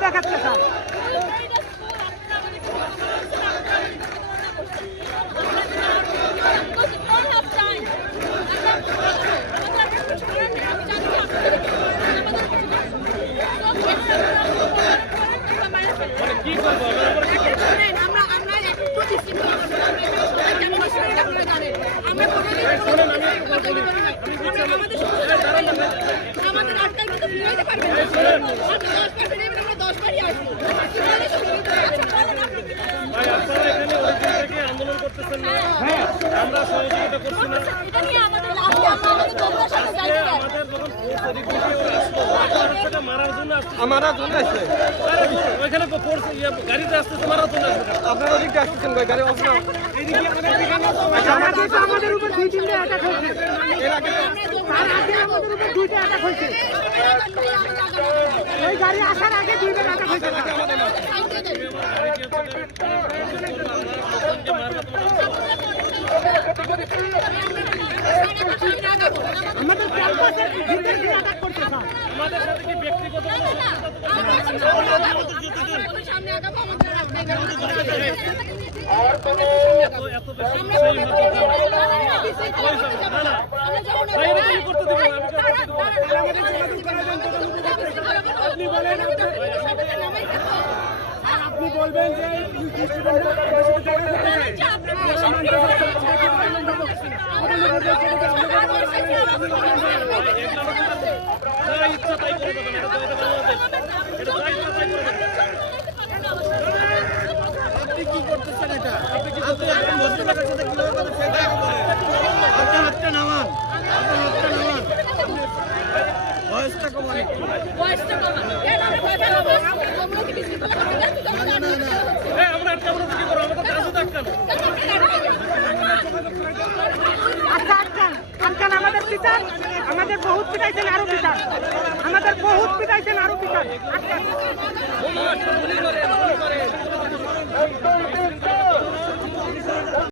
দেখাচ্ছে স্যার। কি করব আমরা কি করব আমরা আমরা একটু ডিসিপ্লিন আপনারা জানেন আমরা কোনোদিন আমাদের আমাদের আটকাল কিন্তু ফিরাইতে পারবেন না আপনি দশ বার ফিরাইবেন আমরা দশ বারই আসব আচ্ছা বলেন আপনি কি ভাই আপনারা এখানে ওই দিন থেকে আন্দোলন করতেছেন না আমরা সহযোগিতা করছি না। এটা আমাদের লাভ নেই, আমরা জন্য আসছে। ওইখানে তো ইয়ে, গাড়িতে আসতেছে মারার জন্য আসবে। আপনারা ওদিকটা আসতেছেন ভাই গাড়ি অফ না আমাদের উপর দুই তিনটে অ্যাটাক হয়েছে এর আগে আমাদের উপর দুইটা অ্যাটাক হয়েছে ওই গাড়ি আসার আগে দুইবার অ্যাটাক হয়েছে। আমাদের ক্যাম্পাসের ভিতরে দিয়ে অ্যাটাক করছে স্যার আমাদের সাথে কি ব্যক্তিগত সামনে আগাবো আমাদের রাস্তায় বেরোতে এত এত বেশি সেই হচ্ছে না না ভাই এটা তুমি করতে দেবো আমি করতে দেবো আপনি বলেন বলবেন যে ইচ্ছা তাই করে দেবেন এটা যা ইচ্ছা তাই করে দেবেন আপনি কি করতেছেন এটা আপনি একজন ভদ্রলোকের সাথে কীভাবে কথা সেটা বলেন আপনি হাতটা নামান আপনি হাতটা নামান ভয়েসটা কমান বয়সটা কমান কেন আমরা ভয় পাবো আমরা জমরকি বিক্রি করতে না না এই, আমরা একটা আমরা কি করব আমাদের কাজও দেখতাম আচ্ছা আচ্ছা আজকাল আমাদের পিতার, আমাদের বহুত পিতাইছেন আরও পিতার। আমাদের বহুত পিতাইছেন আরও পিতার। আচ্ছা।